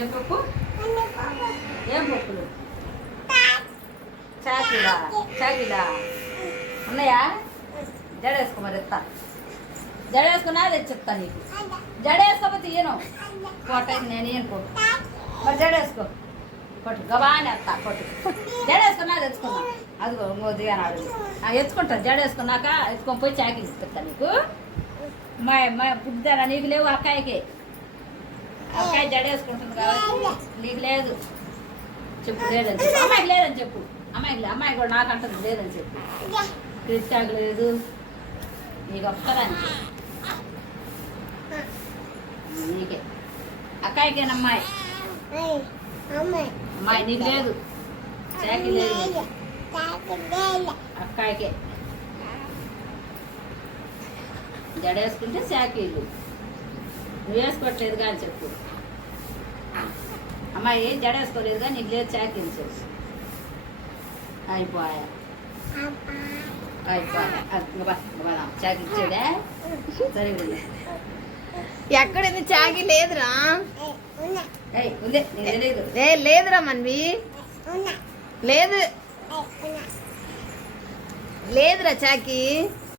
ఏం పప్పు? ఏం పప్పులు? చాకిలా చాకిలా ఉన్నాయా? జడేసుకో మరి ఎత్తా జడేసుకున్నా తెచ్చిస్తా నీకు. జడేసుకోపోతే ఇయ్యను కోట నేను ఇయ్యను పో మరి జడేసుకో. కొట్టు. గబాని ఎత్తా కొట్టు. జడేసుకున్నా తెచ్చుకున్నా. అదిగో ఇంకో దిగాను ఎత్తుకుంటాను జడేసుకున్నాక ఎత్తుకొని పోయి చాకిలు ఇస్తా నీకు. మా మా పుట్టిదారా నీకు లేవు అక్కాయికి. అక్కాయ జడేసుకుంటుంది కాబట్టి నీకు లేదు. చెప్పు లేదని చెప్పు. అమ్మాయికి లేదని చెప్పు. అమ్మాయికి అమ్మాయి కూడా నాకు అంటుంది లేదని చెప్పు. క్రిస్టాక్ లేదు. నీకు వస్తారని నీకే. అక్కాయికేనమ్మాయి అమ్మాయి? నీకు లేదు. చాకి లేదు. అక్కాయికే. జడేసుకుంటే శాఖీలు నువ్వు వేసుకోవట్లేదు కానీ చెప్పు. అమ్మాయి జడేసుకోలేదు కానీ నీకు లేదు చెప్పు అయిపోయా? అయిపోయా. చాకి ఇచ్చాడే సరే ఉంది ఎక్కడింది? చాకి లేదురా. ఏ లేదురా మన్వి. లేదు. లేదురా చాకి